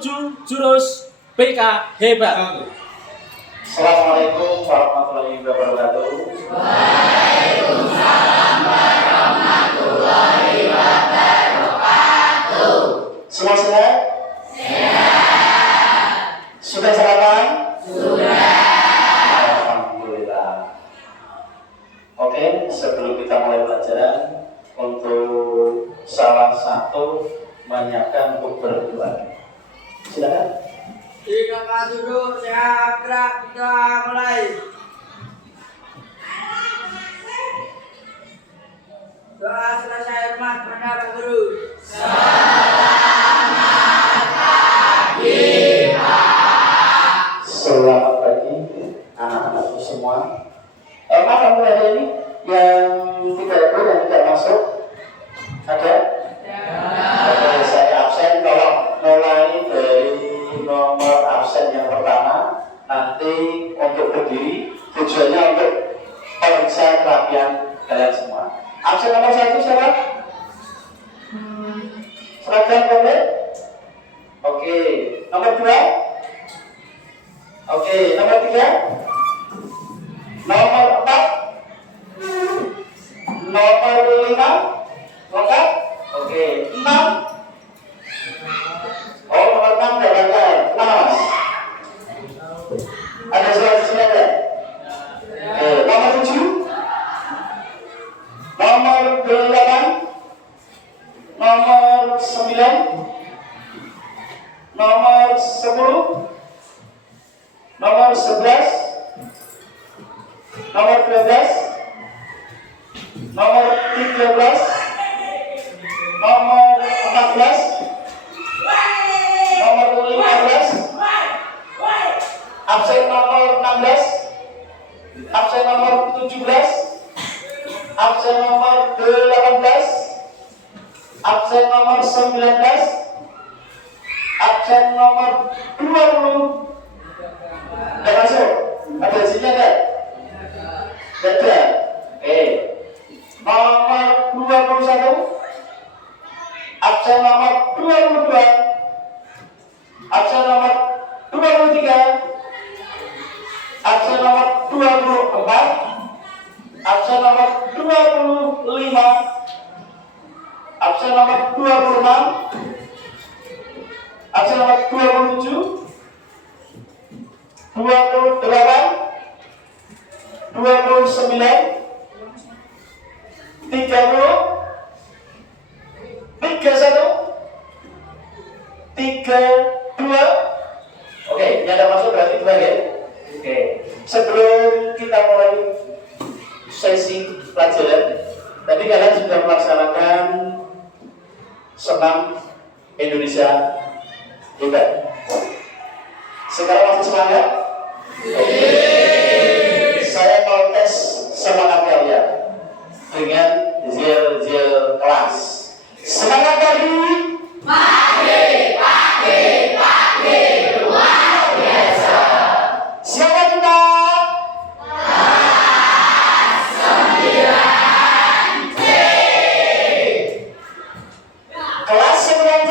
menuju jurus BK hebat. Assalamualaikum warahmatullahi wabarakatuh. Waalaikumsalam warahmatullahi wabarakatuh. Semua sehat? Sehat. Sudah sarapan? Sudah. Alhamdulillah. Oke, sebelum kita mulai pelajaran, untuk salah satu menyiapkan untuk berdua. Silakan. Jika Pak duduk, saya gerak, kita mulai. Doa selesai hormat kepada Pak Guru. Selamat pagi anak-anakku semua. Maaf kamu ada ini yang tidak ikut, yang tidak masuk? Ada? Oke, saya absen. Tolong mulai dari nomor absen yang pertama. Nanti untuk berdiri, tujuannya untuk periksa kerapian kalian semua. Absen nomor 1 siapa? Seragam komplit? Oke, nomor 2? Oke, nomor 3? Nomor 4? Nomor 5? Lengkap? Oke, 6? Oh, nomor 6 tidak lengkap. Mas? Ada surat di sini ada? Oke, nomor 7? Nomor 8? Nomor 9? Nomor 10? Nomor 11, nomor 12, nomor 13, nomor 14, nomor 15, absen nomor 16, absen nomor 17, absen nomor 18, absen nomor 19, absen nomor 20. Tidak masuk? Ada isinya enggak? Tidak ada? Nomor 21, absen nomor 22, absen nomor 23, absen nomor 24, absen nomor 25, absen nomor 26, absen nomor 27, 28, 29, 30, 31, 32. Oke, yang ada masuk berarti 2 ya. Oke, sebelum kita mulai sesi pelajaran, tadi kalian sudah melaksanakan senam Indonesia hebat. Sekarang masih semangat? Saya mau tes semangat kalian dengan zil kelas. Semangat pagi. Pagi, luar biasa. Siapa kita? Kelas 9C.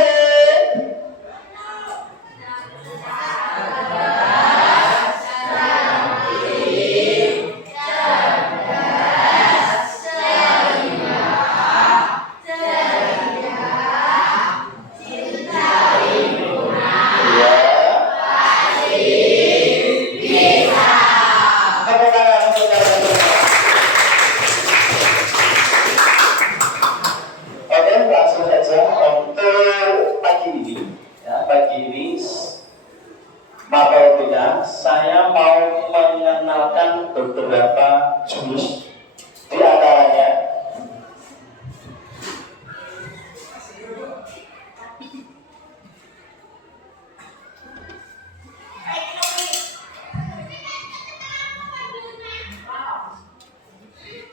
Saya mau mengenalkan beberapa jurus, di antaranya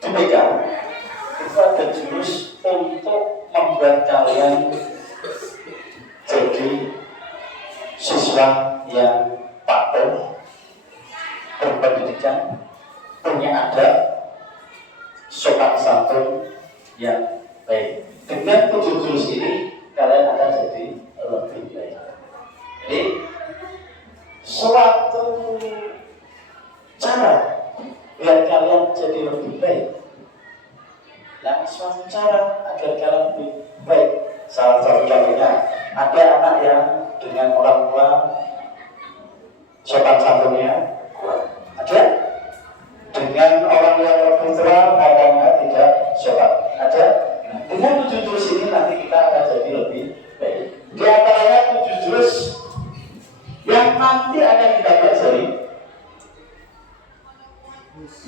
demikian. Itu ada jurus untuk membuat kalian jadi siswa yang patuh, berpendidikan, punya adab, sopan santun yang baik. Dengan 7 jurus ini kalian akan jadi lebih baik. suatu cara biar kalian jadi lebih baik. Nah, suatu cara agar kalian lebih baik. Salah satu contohnya, ada anak yang dengan orang tua sopan santunnya kurang. Ada dengan orang yang lebih tua kadangnya tidak sopan. Ada. Nah, dengan 7 jurus ini nanti kita akan jadi lebih baik. Di antaranya 7 jurus yang nanti akan kita pelajari.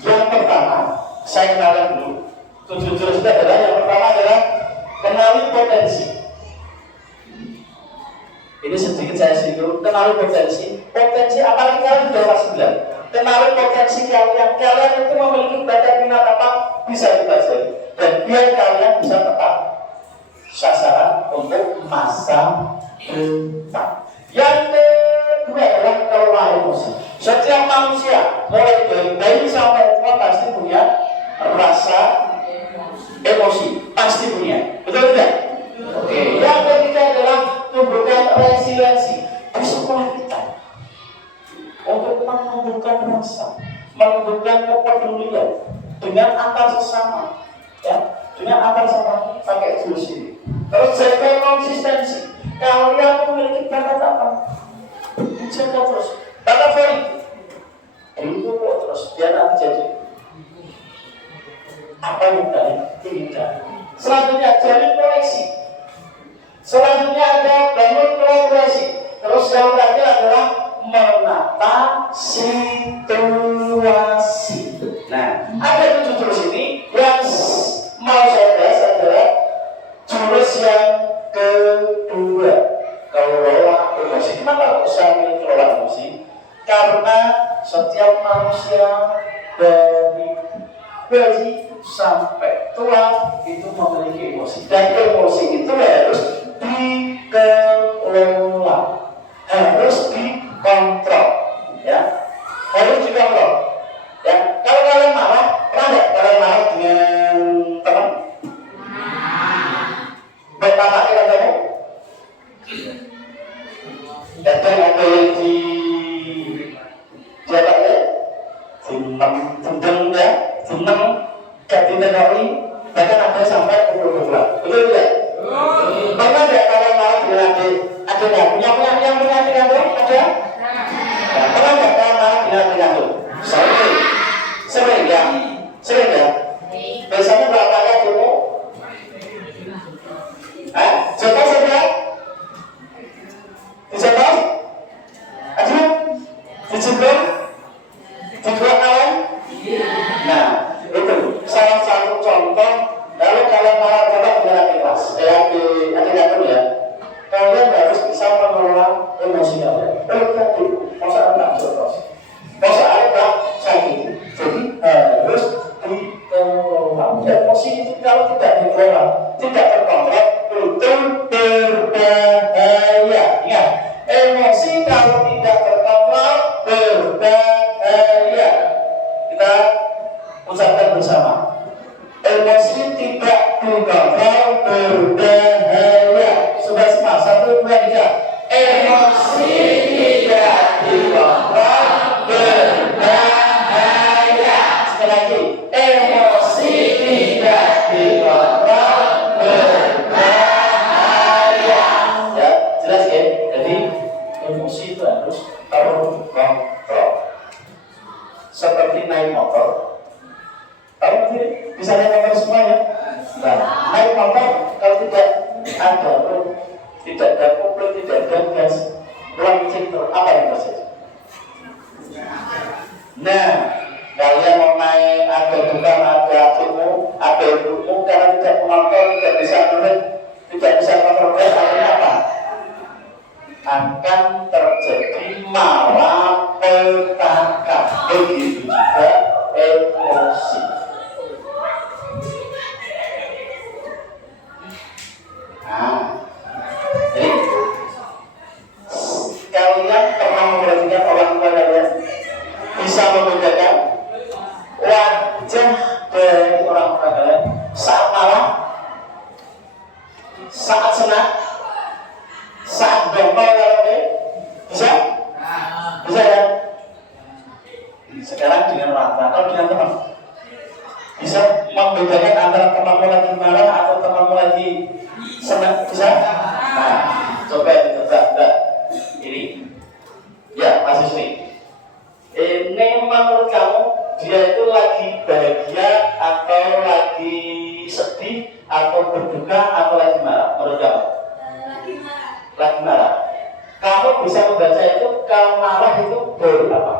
Yang pertama, saya kenalkan dulu. 7 jurus itu adalah yang pertama adalah kenali potensi. Ini sedikit saya singgung. Kenali potensi. Potensi apalagi kalian sudah kelas 9. Kenali potensi kalian. Kalian itu memiliki bakat minat apa bisa dipelajari. Dan biar kalian bisa tepat sasaran untuk masa depan. Yang kedua adalah kelola emosi. Setiap manusia mulai dari bayi sampai tua pasti punya rasa emosi, pasti punya, betul tidak? Oke. Yang ketiga adalah tumbuhkan resiliensi di sekolah kita untuk menumbuhkan rasa, menumbuhkan kepedulian dengan antar sesama, ya, dengan antar sesama pakai jurus ini. Terus jaga konsistensi. Kalian memiliki bakat apa? Jaga terus. Bakat voli, itu terus biar nanti jadi apa yang kalian inginkan. Selanjutnya jalin koneksi. Selanjutnya ada bangun kolaborasi. Terus yang terakhir adalah menata situasi. Nah, ada 7 jurus ini yang mau saya bahas adalah jurus yang kedua, kelola emosi. Kenapa saya milih kelola emosi? Karena setiap manusia dari bayi sampai tua itu memiliki emosi, dan emosi itu harus dikelola, harus dikontrol, ya, harus dikontrol. Ya, kalau kalian marah, pernah nggak kalian marah dengan teman? Betapa kita kamu? Datang ada yang di jalannya, tendang ya, tendang. Gak ditendoi, bahkan ada sampai pukul-pukulan. Betul tidak? Pernah tidak kalian marah dengan adik? Ada nggak? Yang punya adik kandung? Ada? Pernah nggak kalian marah dengan adik kandung? Sering ya? Sering ya? Biasanya berapa kali adikmu? Contoh saja? Dicontoh? Ada? Dicontoh? Dibuat kawan? Nah, itu salah satu contoh. Lalu kalian marah dengan ikhlas, adik-adik ya, kalian harus bisa mengelola emosi kalian. Tadi masalah tak contoh, masalah tak sakit. Jadi harus dikelola. Emosi itu kalau tidak dikelola, tidak terkontrol, itu berbahaya. Ingat, emosi kalau tidak terkontrol berbahaya. Kita ucapkan bersama. Emosi tidak dikontrol berbahaya. Sudah semua 1, 2, 3. Emosi tidak dikontrol berbahaya. Sekali lagi. Emosi tidak dikontrol berbahaya. Ya, jelas ya. Jadi emosi itu harus terkontrol. Seperti naik motor. Tahu bisa naik motor semuanya? Nah, naik motor kalau tidak ada tidak ada kopling, tidak ada gas, langsing apa yang terjadi? Nah, kalian mau naik, ada bukan ada adikmu, ada ibumu, karena tidak mengontrol, tidak bisa menurut, tidak bisa mengontrol gas, artinya apa? Akan terjadi malapetaka. Begitu juga emosi. Nah, jadi kalian pernah memperhatikan orang tua kalian bisa membedakan wajah dari orang tua kalian saat marah, saat senang, saat dongkol, bisa? Bisa? Sekarang dengan Raka, kalau dengan teman bisa membedakan antara temanmu lagi marah atau temanmu lagi senang, bisa? Nah, coba ditebak, enggak? Ini, ya Mas Yusri. Ini menurut kamu dia itu lagi bahagia atau lagi sedih atau berduka atau lagi marah? Menurut kamu? Lagi marah. Kamu bisa membaca itu kalau marah itu dari apa?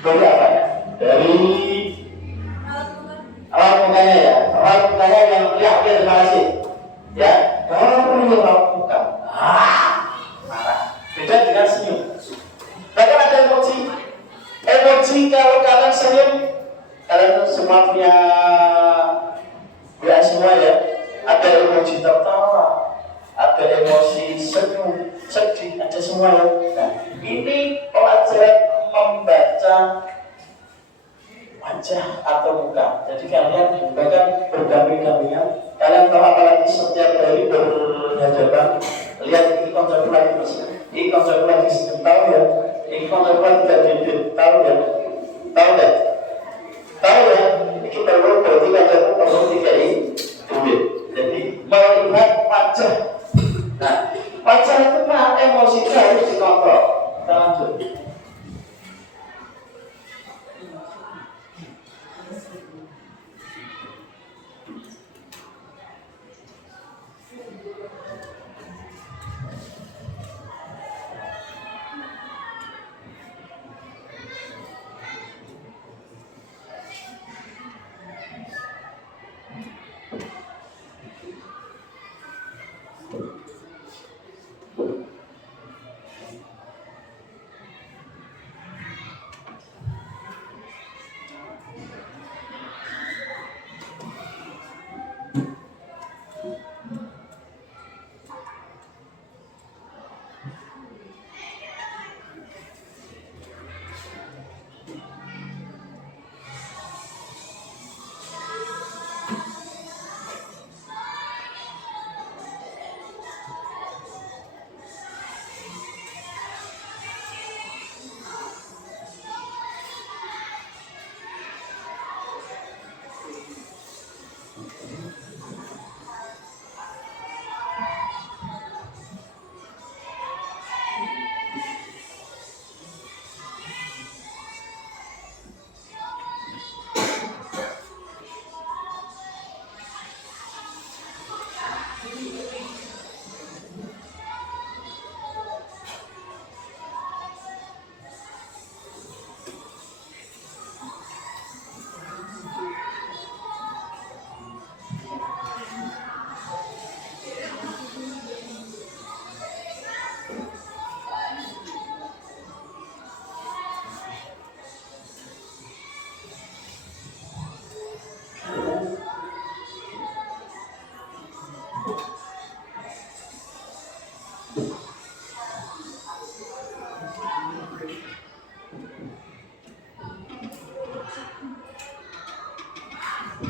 Dari apa ya? Dari awal mukanya ya. Awal mukanya yang teriak dia terima kasih. Ya, dari awal muka. Marah. Beda dengan senyum. Bahkan ada emoji. Emoji kalau kalian senyum, kalian semua punya semua ya. Ada emoji tertawa, ada emosi senyum, sedih, ada semua ya. Nah, ini pelajaran membaca wajah atau muka. Jadi kalian bahkan berdamping-dampingan. Kalian tahu apalagi setiap hari berhadapan. Lihat ini konsep lagi bersih, ini konsep lagi senyum, tahu ya. Ini konsep lagi tidak bibir, tahu ya. Tahu ya. Tahu ya. Ini perlu berarti wajahmu perlu tiga ini bibir. Jadi melihat wajah. Nah, wajah itu kan emosinya harus dikontrol. Kita lanjut.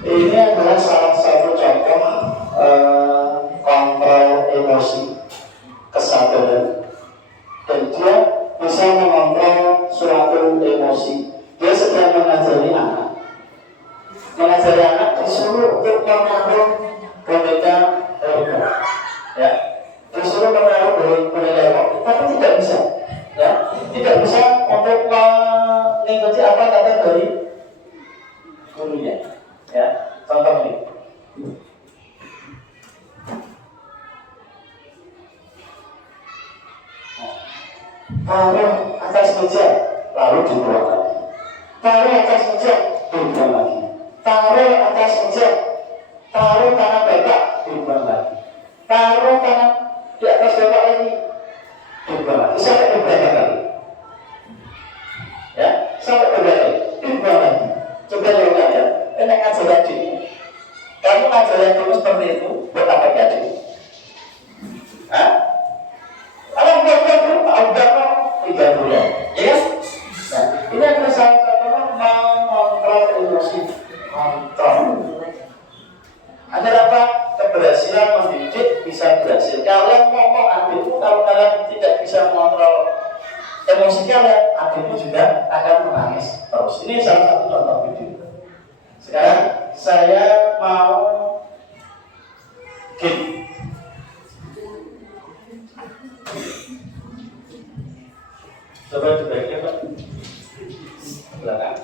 Ini adalah salah satu contoh kontrol emosi, kesadaran, dan dia bisa mengontrol suatu emosi. Dia sedang mengajari anak disuruh untuk mengatur boneka hormon, ya, disuruh mengatur boneka hormon, tapi tidak bisa, ya, tidak bisa untuk mengikuti apa kata dari gurunya. Ya, contoh ini. Taruh atas meja, lalu dibuang lagi. Taruh atas meja, dibuang lagi. Taruh atas meja, taruh tangan bapak, dibuang lagi. Taruh tangan di atas bapak lagi, dibuang lagi. Sampai beberapa kali. Ya, sampai beberapa kali, dibuang lagi. Coba lakukan ya. Enak ngajar adik. Kamu ngajar dulu seperti itu, buat apa adik? Hah? Kalau buat dulu, udah 3 bulan, ya kan? Nah, ini adalah salah satu mengontrol emosi, kontrol. Ada apa? Keberhasilan mendidik bisa berhasil. Kalian ngomong adikmu, kalau kalian tidak bisa mengontrol emosinya akhirnya juga akan menangis terus. Ini salah satu contoh video. Sekarang saya mau gini. Coba dibaiknya Pak. Belakang.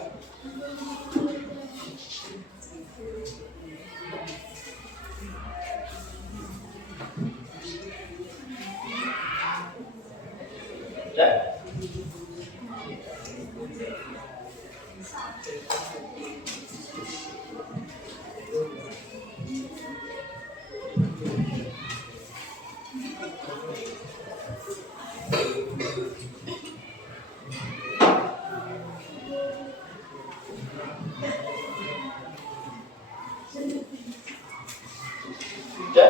Ya. Ya.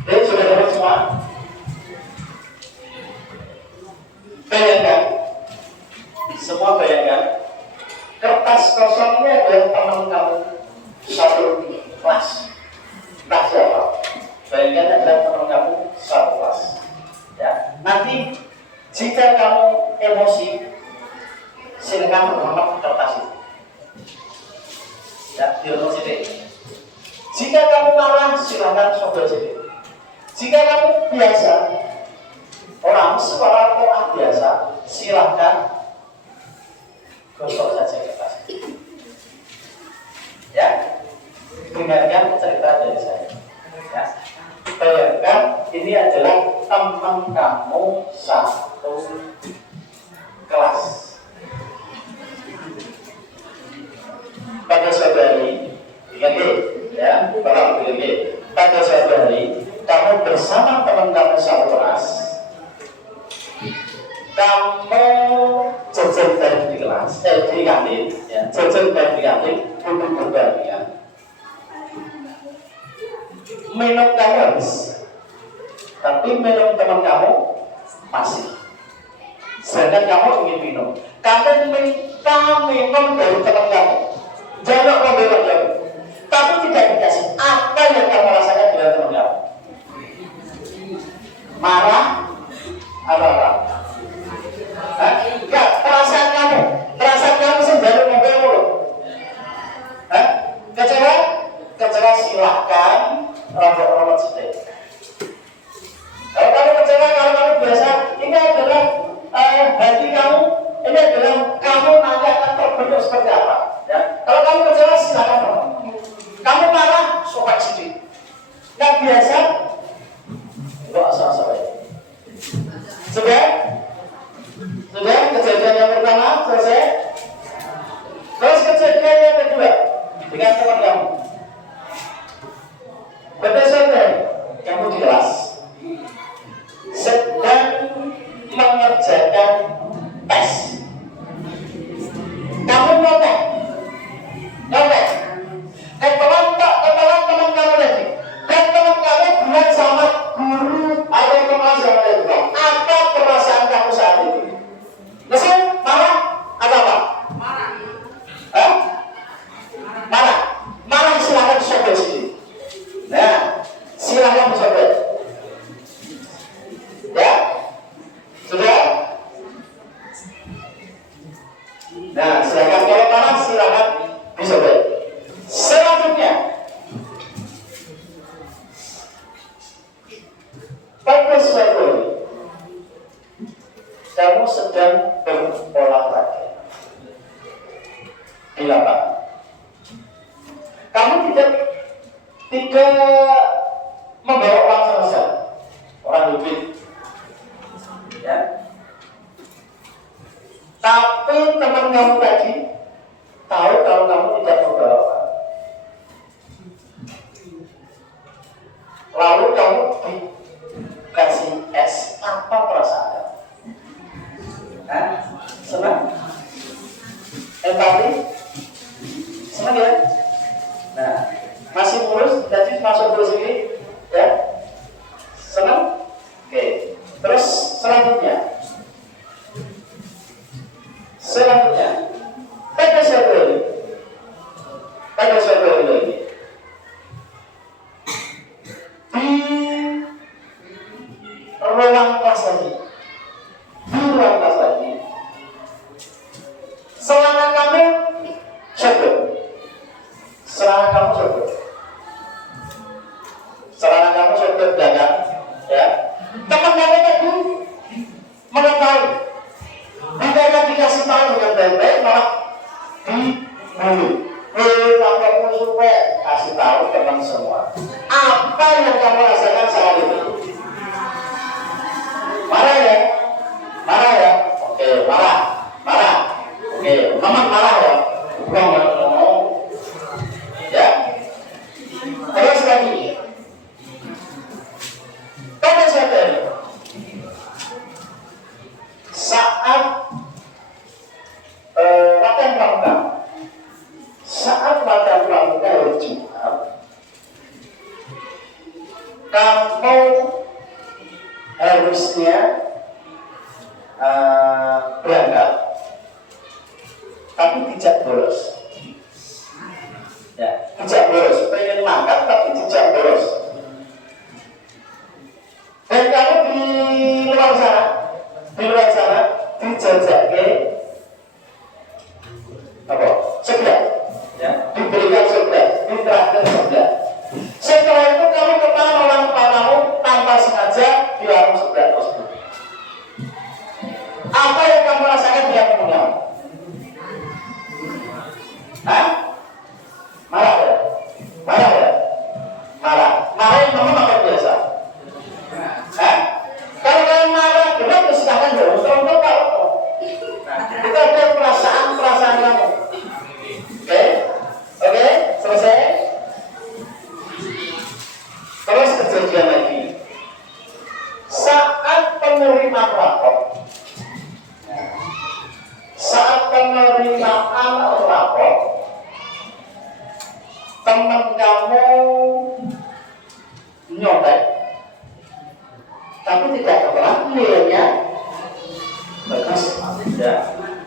Oke, sudah dapat semua? Bayangkan, semua bayangkan, kertas kosong ini adalah teman kamu satu kelas. Nah siapa? Bayangkan adalah teman kamu satu kelas. Ya, nanti jika kamu emosi, silakan menolak kertas itu. Ya, direnung sini. Jika kamu marah, silakan sobek sini. Jika kamu biasa, orang suara Quran biasa, silahkan gosok saja kertas. Ya, dengarkan cerita dari saya. Ya, bayangkan ini adalah teman kamu satu kelas. Pada suatu hari, ingat ya, Bapak begini. Pada suatu hari, kamu bersama teman kamu satu kelas, kamu jajan teh di kelas, di kantin, ya, jajan teh di kantin, duduk berbarengan. Minum kamu habis, tapi minum teman kamu masih. Sedangkan kamu ingin minum, kamu minta minum dari teman kamu, jangan membela kamu, tapi tidak dikasih. Apa yang kamu rasakan dengan teman kamu? Marah atau apa? Enggak, perasaan kamu sendiri mobil mulu. Kecewa? Kecewa silahkan robot sedih. Kalau kamu kecewa, kalau kamu biasa, ini adalah hati kamu, ini adalah kamu nanti akan terbentuk seperti apa. Ya? Kalau kamu kecewa, silahkan robot. Kamu marah, sobat sedih. Nggak biasa, nggak asal-asal ya. Sudah? Sudah? Kejadian yang pertama selesai? Terus kejadian yang kedua dengan teman kamu. Pada suatu hari, kamu di kelas sedang mengerjakan tes. Kamu notek. Kebetulan teman kamu lagi. Dan teman kamu bilang sama guru atau kelas yang lain. Apa perasaan kamu saat itu? Mesum, marah, atau apa? Marah. Marah silakan sobek sini. Nah, silakan sobek. Ya, sudah. Nah, silakan kalau marah silakan disobek. Selanjutnya, pada suatu hari, kamu sedang berolahraga di lapangan. Kamu tidak membawa uang sama sekali, orang duit, ya. Tapi teman kamu tadi tahu kalau kamu tidak membawa uang. Lalu kamu dikasih es, apa perasaan? Senang? Empati? Senang ya? Nah, masih mulus, jadi masuk terus ini, ya? Senang? Oke. Terus selanjutnya semua. Apa yang kamu rasakan saat itu? Marah ya? Marah ya? Oke, marah. Marah. Oke, memang marah ya? Ngomong. Ya? Terus lagi. Kamu sadar saat latihan pramuka, saat latihan pramuka hari Jumat, kamu harusnya berangkat, tapi tidak bolos. Ya, tidak bolos. Pengen makan tapi tidak bolos. Dan kamu di luar sana dijajake apa? Sebelah, ya, diberikan sebelah, ditraktir sebelah. Setelah itu kamu ketemu orang kamu tanpa sengaja di warung sebelah tersebut. Apa yang kamu rasakan di hatimu? Hah? Marah ya? Marah ya? Marah. Marah yang kamu apa biasa? Hah? Kalau kalian marah, benar silahkan dong. Untuk kalau itu ada perasaan kamu. Oke? Oke? Selesai? Terus kejadian lagi. Saat penerimaan rapor, teman kamu nyontek, tapi tidak kebetulan nilainya bagus. Ya.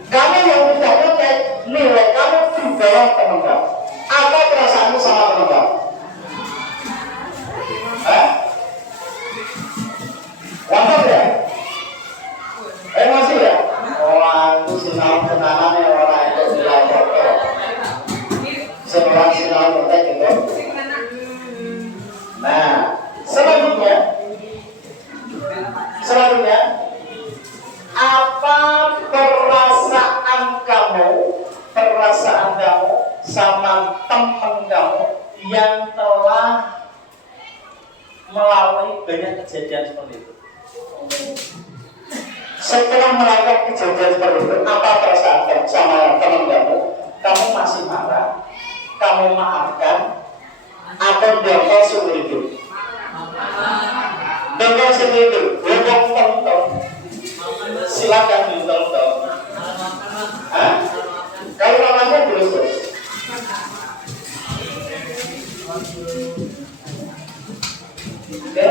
Kamu yang tidak nyontek, nilai kamu di bawah teman kamu. Apa perasaanmu sama teman kamu? Wafat ya? Masih ya? Wah, itu sinau kenangannya orang itu bilang foto. Seorang sinau kontak gitu. Nah, selanjutnya, apa perasaan kamu sama teman kamu yang telah melalui banyak kejadian seperti itu? Setelah melakukan kejadian seperti itu, apa perasaan kamu sama teman kamu? Kamu masih marah? Kamu maafkan? Atau dongkol seumur hidup? Dongkol seumur hidup? Dongkol. Silakan ditonton. Kalau namanya terus. Oke?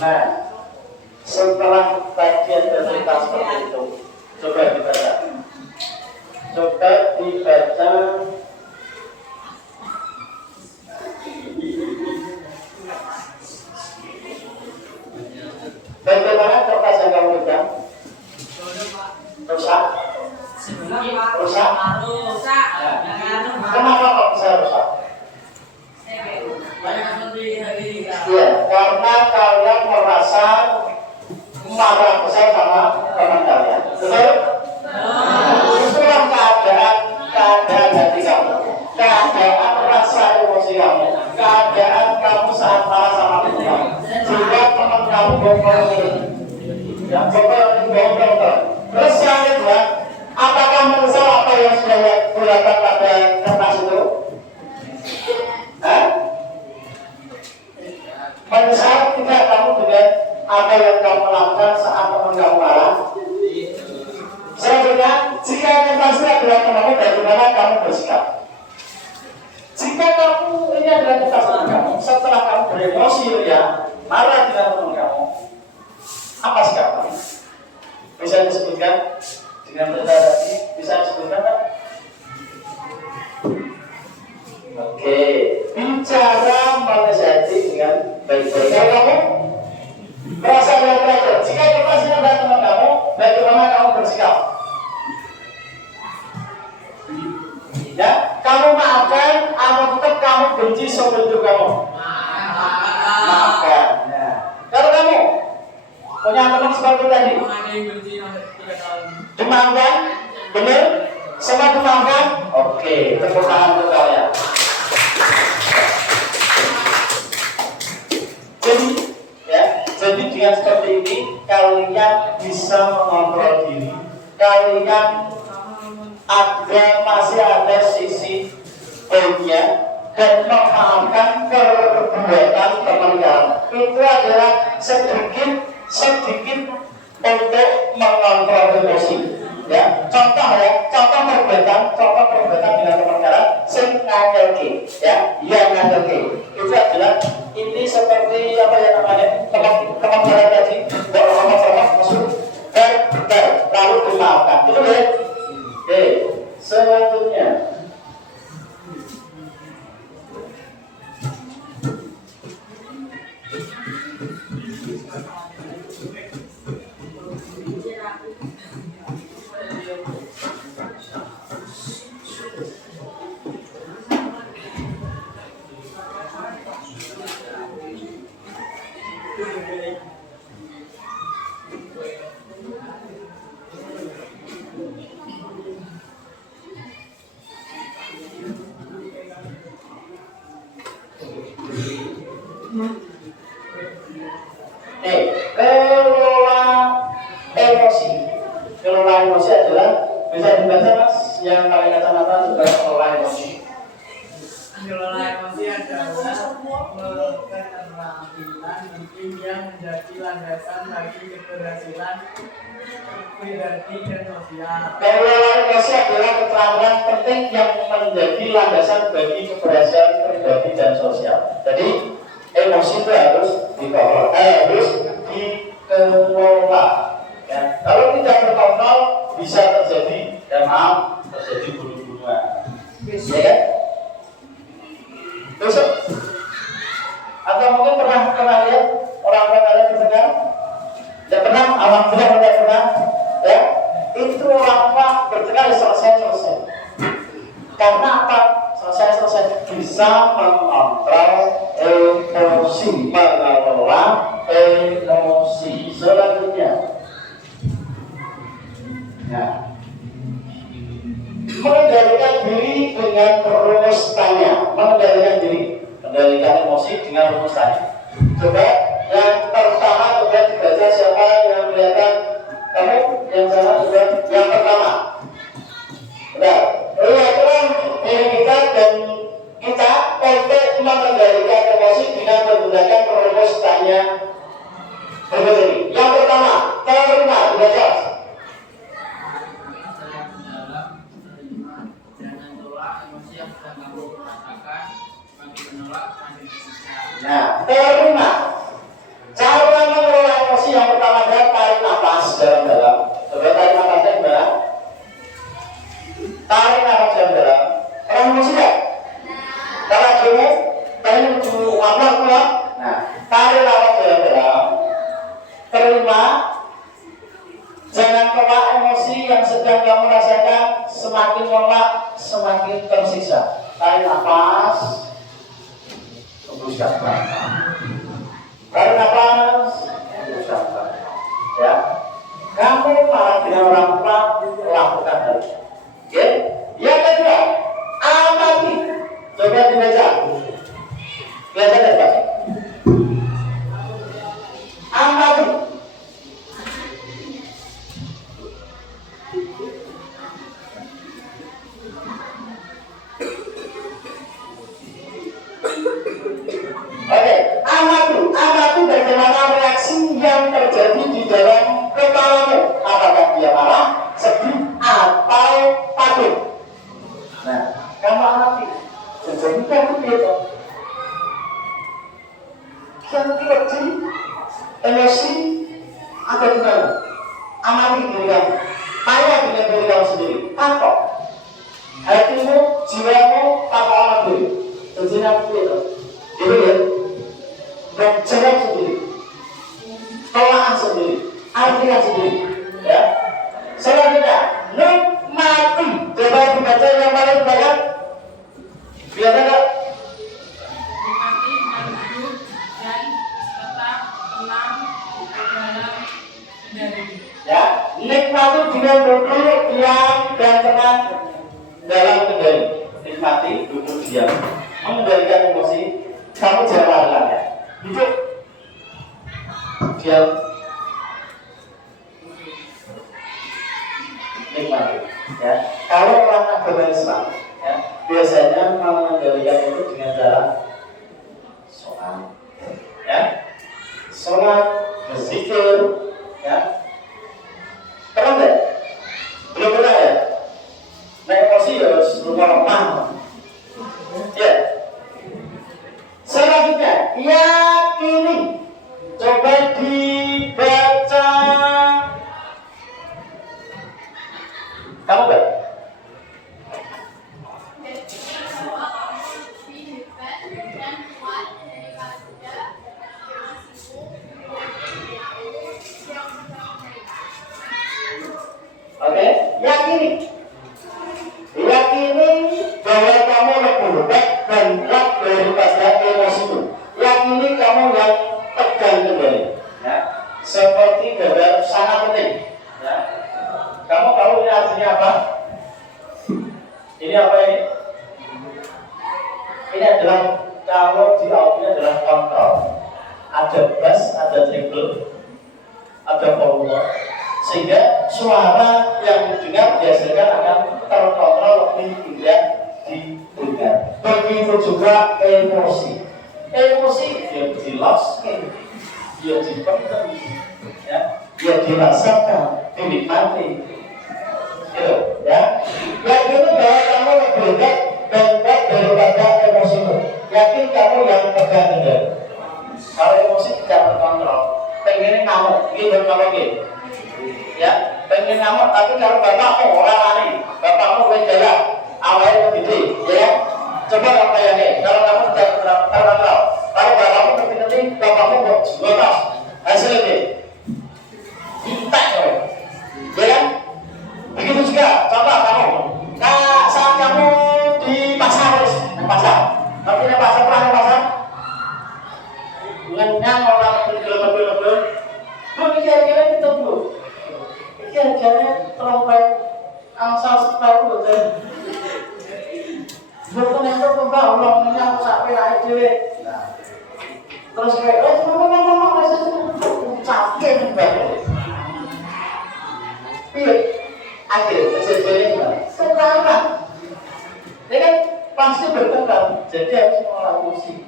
Nah, setelah kajian dan cerita seperti itu, coba dibaca. Bagaimana kertas yang kamu pegang? Rusak? Rusak? Kenapa kok bisa rusak? Ya, karena kalian merasa marah besar sama teman kalian. Betul? Itulah keadaan hati kamu, keadaan rasa emosi kamu, keadaan kamu saat marah sama teman kamu. Juga teman kamu bongkar ya, bongkar. Terus yang kedua, apakah menyesal apa yang sudah dilakukan pada kertas itu? Menyesal tidak kamu dengan apa yang kamu lakukan saat teman kamu marah? Selanjutnya, jika yang pasti adalah temanmu, bagaimana kamu bersikap? Jika kamu ini adalah kertas teman kamu, setelah kamu beremosi ya, marah dengan teman kamu, apa sih kamu? Bisa disebutkan dengan berita tadi? Bisa disebutkan Pak? Oke, bicara menasihati dengan baik-baik. Kalau kamu merasa teratur, jika informasi tentang teman kamu, bagaimana kamu bersikap? Ya, kamu maafkan atau tetap kamu benci seumur hidup kamu? Maafkan. Ya. Kalau kamu punya teman seperti tadi, dimaafkan, benar? Semua dimaafkan? Oke, tepuk tangan untuk kalian. Jadi dengan seperti ini kalian bisa mengontrol diri. Kalian masih ada sisi baiknya dan memaafkan perbuatan teman kalian. Itu adalah sedikit untuk mengontrol emosi. Ya, contoh perbuatan dengan teman kalian sing ngadelke, ya, yang ngadelke. Itu adalah ini seperti apa ya namanya teman kalian tadi, beromong masuk lalu dimaafkan. Itu ya. Oke, selanjutnya. Kelola emosi adalah bisa dibaca Mas, yang paling kacamata juga kelola emosi. Mengelola emosi adalah keterampilan penting yang menjadi landasan bagi keberhasilan pribadi dan sosial. Mengelola emosi adalah keterampilan penting yang menjadi landasan bagi keberhasilan pribadi dan sosial. Jadi emosi itu harus dikelola, Ya. Kalau tidak terkontrol bisa terjadi, terjadi bunuh-bunuhan. Ya kan? Besok atau mungkin pernah lihat orang-orang kalian didengar? Tidak pernah, alhamdulillah tidak pernah. Ya, itu orang-orang bertengkar selesai. Karena apa? Selesai bisa mengontrol emosi, mengelola emosi. Selanjutnya. Nah, mengendalikan diri dengan rumus tanya. Mengendalikan emosi dengan rumus tanya. Coba yang pertama coba dibaca siapa yang kelihatan kamu yang sana coba yang pertama. Nah, lihatlah diri kita dan kita untuk mengendalikan emosi dengan menggunakan rumus tanya berikut ini. Yang pertama, terima dibaca. Nah, terima. Cara mengelola emosi yang pertama adalah tarik nafas dalam-dalam. Coba tarik nafasnya gimana? Tarik nafas dalam-dalam. Pernah emosi gak? Kalau dulu, tarik dulu, keluar. Nah, tarik nafas dalam-dalam. Terima. Jangan kelak emosi yang sedang kamu rasakan. Semakin kelak, semakin tersiksa. Tarik nafas. Hembuskan tarik nafas, hembuskan. Ya, kamu marah dengan orang tua, lakukan hal itu. Oke, yang kedua, amati. Coba dibaca. Belajar dan baca. Amati. Oke, amati bagaimana reaksi yang terjadi di dalam kepalamu. Apakah dia marah, sedih, atau takut? Nah, kamu amati. Jadi takut itu. yang wedi, emosi, ada di mana? Amati diri kamu, tanya dengan diri kamu sendiri. Takok, hatimu, jiwamu, takok amat diri. Terjadi itu, itu ya. Dan jawab sendiri, tolak sendiri, artikan sendiri. Ya, selanjutnya, nikmati. Coba dibaca yang paling banyak. Biar tak? Nikmati dan hidup dan tetap tenang dalam kendali. Ya, nikmati dengan duduk diam dan tenang dalam kendali. Nikmati duduk diam, mengendalikan emosi. Kamu jangan lari ya. Duduk diam, nikmati. Ya, kalau orang agama Islam, ya, biasanya mengendalikan itu dengan cara sholat, ya, sholat, berzikir, ya. Pernah nggak? Belum pernah ya? Nah, emosi ya harus lemah. Ya. Selanjutnya, yakini. Coba dibaca. Kamu nggak? Oke, yakini bahwa kamu lebih hebat dan kuat daripada emosimu. Yakini kamu yang tegang kembali. Ya, seperti gambar sangat penting. Ya, kamu tahu ini artinya apa? Ini apa ini? Ini adalah kalau di audio ini adalah kontrol. Ada bass, ada treble, ada volume. Sehingga suara yang didengar biasanya akan terkontrol lebih tidak didengar. Begitu juga emosi. Emosi dia dilaskan, dia dipendam, ya, dia dirasakan, dinikmati. Gitu, ya. Yakin bahwa kamu lebih hebat dan kuat daripada emosimu. Yakin kamu yang pegang kendali. Kalau emosi tidak terkontrol, pengennya ngamuk, gitu kalau gitu. Ya, pengen ngamuk, tapi kalau bapakmu orang lain, bapakmu berjalan, awalnya begitu, ya. Coba kamu bayangin, kalau kamu tidak terkontrol, kalau bapakmu berpikir, bapakmu berjualan, hasilnya intak, ya kan? Begitu juga, contoh kamu, saat kamu di pasar, tapi di pasar, ngenyang orang bergelap-gelap, kira-kira kita dulu. Kira-kira trompet angsal separuh betul. Betul yang berubah ulangnya sampai naik dewe. Terus kayak ngomong capek banget. Iya, akhirnya kejadiannya gimana? Sekarang, dia kan pasti berkembang. Jadi harus mengolah musik.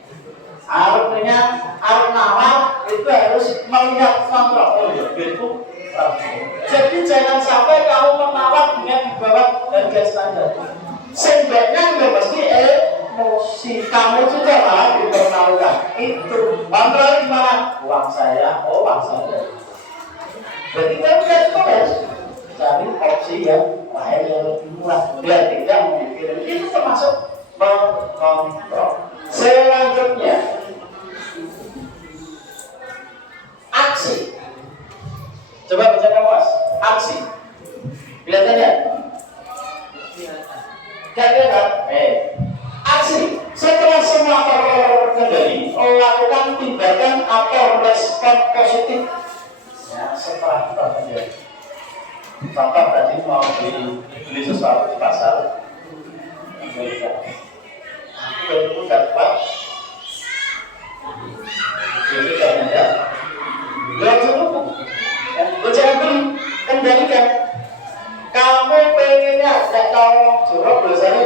Artinya, arti nama itu harus melihat kontrol. Oh iya, itu. Jadi jangan sampai kamu menawar dengan di bawah harga standar. Sebaiknya nggak mesti emosi. Kamu juga malah dipermalukan. Itu kontrol gimana? Uang saya, uang saya. Jadi kamu harus cari opsi yang lain yang lebih murah biar tidak memikirkan. Itu termasuk mengontrol. Selanjutnya, aksi. Coba baca kamu mas, aksi. Kelihatannya? Gak kelihatan? Aksi. Setelah semua terkendali, lakukan tindakan atau respon positif. Ya, setelah terkendali. Contoh tadi mau beli sesuatu di pasar, itu dapat, itu ternyata, belum cukup. Jangan beli, kendalikan. Kamu pengennya, tidak tahu curug biasanya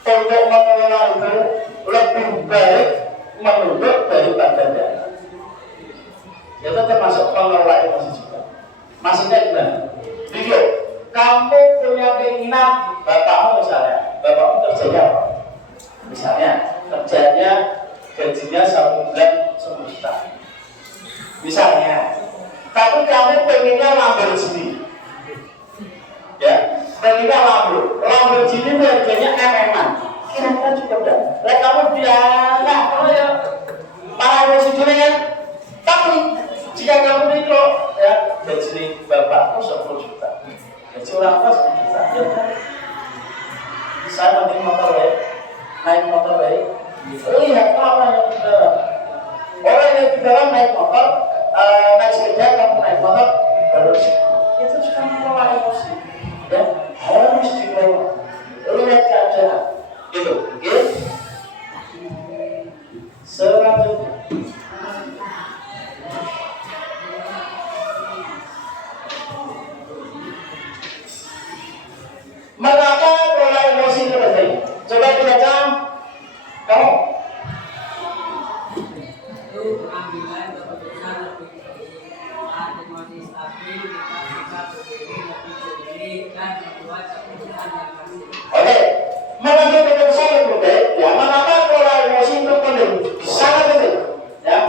untuk mengelola itu lebih baik menunduk daripada dana. Itu termasuk pengelola emosi juga. Maksudnya gimana? Video, kamu punya keinginan, bapakmu misalnya, bapakmu kerjanya apa? Misalnya kerjanya gajinya 1 bulan 10 juta. Misalnya, tapi kamu pengennya Lamborghini, ya, pengennya Lamborghini harganya MM-an, kira-kira cukup enggak? Lah kamu nggak kalau ya para emosi dulu ya. Tapi jika kamu itu ya gaji bapakku 10 juta, gaji orang tua 10 juta, ya kan? Saya nanti motor baik, naik motor baik. Lihat orang yang di dalam, orang yang di dalam naik motor, naik sepeda, kamu naik motor, terus itu sudah mengelola emosi. Ya, harus dikelola. Lihat keadaan, gitu, oke? Selanjutnya, mengapa pola emosi itu terjadi? Coba dibaca, kamu. Itu pengambilan keputusan lebih saat emosi stabil, kita bisa berdiri lebih jernih dan membuat keputusan yang pasti. Oke, mengambil keputusan lebih baik. Ya, mengapa pola emosi itu penting? Sangat penting. Ya,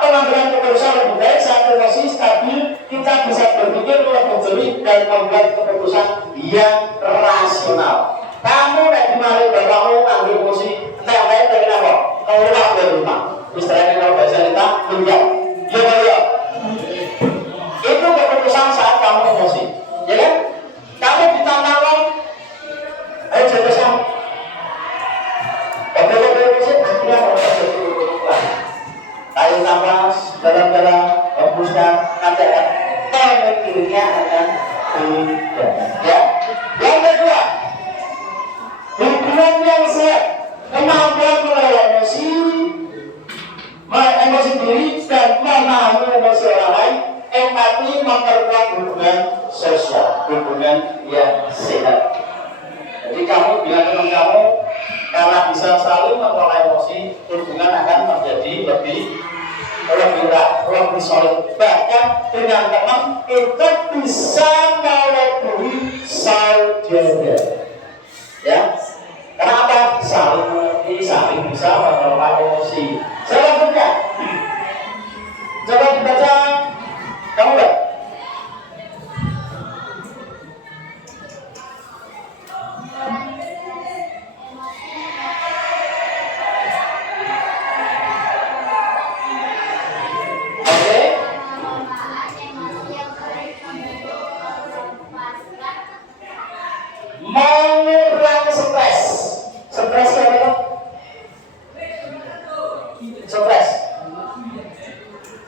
pengambilan keputusan lebih baik saat emosi stabil, kita bisa berpikir lebih jernih dan membuat keputusan yang rasional. Kamu naik di mari bapakmu ngambil emosi, entah yang lain dari apa? Keluar dari rumah. Istilahnya kalau bahasa kita menjauh. Ya. Itu keputusan saat kamu emosi, ya kan? Kamu ditantang, ayo jaga sama. Kalau emosi akhirnya kalau jadi keputusan. Kayu nafas, dalam-dalam, hembuskan, nanti akan pemikirannya akan berbeda. Ya. Yang kedua, hubungan yang sehat, kemampuan mengelola emosi diri dan memahami emosi orang lain, empati memperkuat hubungan sosial, hubungan yang sehat. Jadi kamu dengan teman kamu, karena bisa saling mengelola emosi, hubungan akan menjadi lebih erat, lebih solid. Bahkan dengan teman itu bisa melebihi saudara. Ya, kenapa? Saling mengerti, saling bisa mengelola emosi. Selanjutnya, coba dibaca, kamu enggak? Mengurangi stres. Stres apa itu? Stres.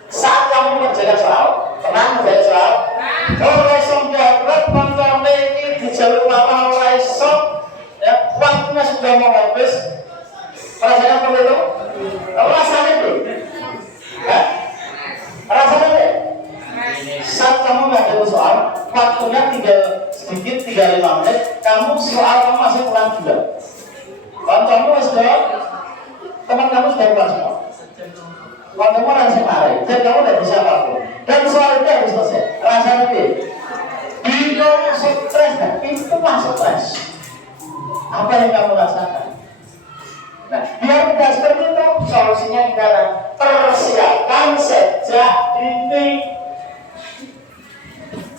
Saat kamu mengerjakan soal, tenang mengerjakan soal. Oleh songjabat mencoba ini di jalur apa oleh song, ya waktunya sudah mau habis. Merasakan seperti itu? Rasanya itu? Rasanya itu? Saat kamu menghadapi soal, waktunya tinggal sedikit, tinggal 5 menit, kamu soal kamu masih kurang juga. Kamu sudah, teman kamu sudah pulang semua. Kamu langsung lari, dan kamu tidak bisa apapun. Dan soal itu harus selesai. Rasanya itu, bingung, stres, dan itu masuk stres. Apa yang kamu rasakan? Nah, biar tidak seperti itu, solusinya adalah persiapan sejak dini.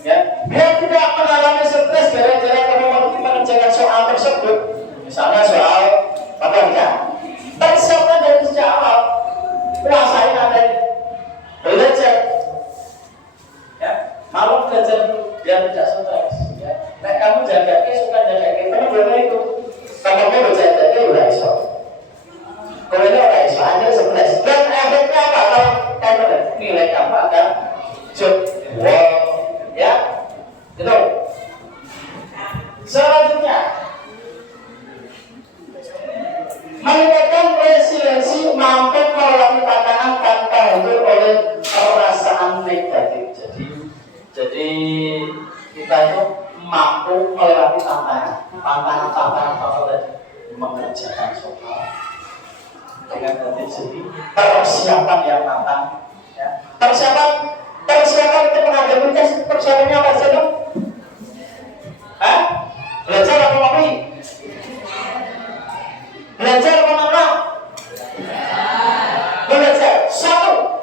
Ya, biar tidak mengalami stres gara-gara kamu mengerjakan soal tersebut. Misalnya soal matematika, persiapkan dari sejak awal, kuasain ada belajar. Ya, malu belajar dulu biar tidak stres. Ya, nah kamu jaga, suka jaga, kamu boleh itu. Kalau kamu jaga, udah iso. Kalau ini udah iso, aja stres. Dan efeknya apa? Kalau nilai kamu akan jauh. Ya, gitu. Selanjutnya, meningkatkan resiliensi mampu melewati tantangan tanpa hancur oleh perasaan negatif. Jadi kita itu mampu melewati tantangan tadi, mengerjakan soal dengan hati sedih, persiapan yang matang. Ya. Persiapan untuk menghadapi tes, persiapannya apa saja? Belajar apa lagi? Belajar apa lagi? Belajar. 1.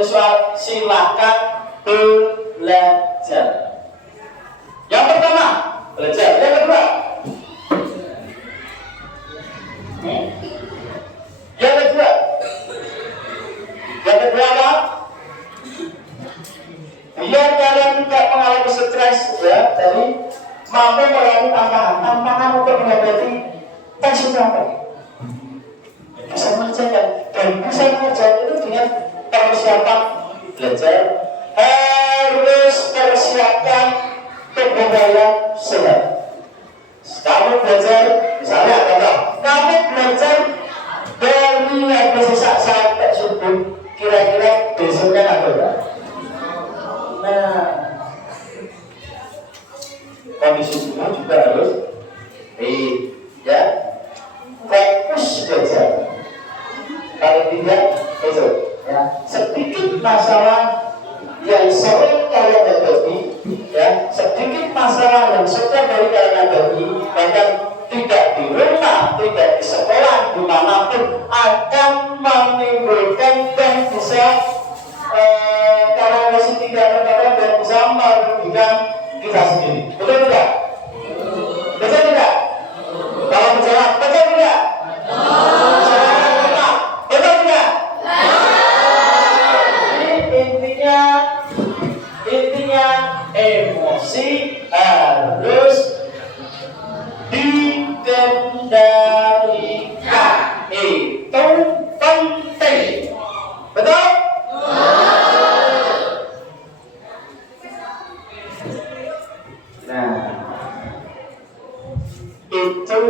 visual, silakan belajar. Yang pertama, belajar. Yang kedua, apa? Biar kalian tidak mengalami stres ya, jadi mampu melalui tantangan untuk menghadapi tes itu apa? Bisa mengerjakan dan bisa mengerjakan itu dengan persiapan belajar. Harus persiapkan tubuh kalian sehat. Kamu belajar, misalnya contoh, kamu belajar dari habis sampai subuh, kira-kira besoknya apa enggak? Nah, kondisi tubuh juga harus ya fokus belajar. Kalau tidak, besok ya sedikit masalah yang sering kalian hadapi, ya sedikit masalah yang setiap hari kalian hadapi, bahkan tidak di rumah, tidak di sekolah, dimanapun akan menimbulkan dan bisa kalau masih tidak ada dan bisa merugikan kita sendiri. Betul tidak? Betul tidak? Kalau bicara betul tidak? Betul tidak? Intinya emosi harus dikendalikan. Itu penting. Betul? Nah, itu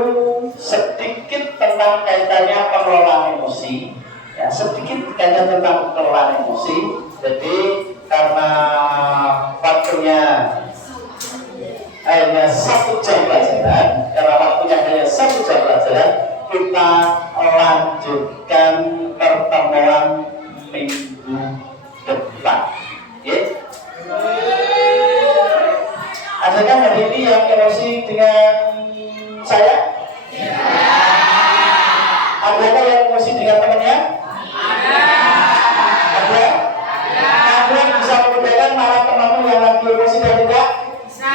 sedikit tentang kaitannya pengelolaan emosi. Ya, sedikit kaitan tentang pengelolaan emosi. Jadi karena waktunya hanya 1 jam pelajaran, kita lanjutkan pertemuan minggu depan. Okay? Adakah hari ini yang emosi dengan saya? Adakah yang emosi dengan temannya? Ada? Ada bisa membedakan mana temanmu yang lagi emosi dan tidak? Bisa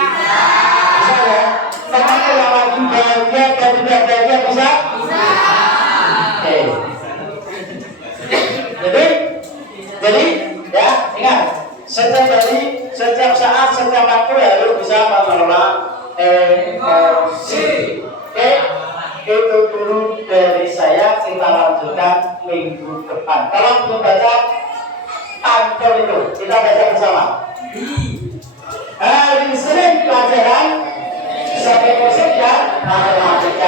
ya? Temanmu yang lagi bahagia dan tidak bahagia bisa? Oke. Jadi ya ingat, setiap hari, setiap saat, setiap waktu harus bisa mengelola emosi. Oke, itu dulu dari saya. Kita lanjutkan minggu depan. Tolong membaca pantun itu, kita baca bersama. Hari Senin pelajaran sampai besok ya matematika.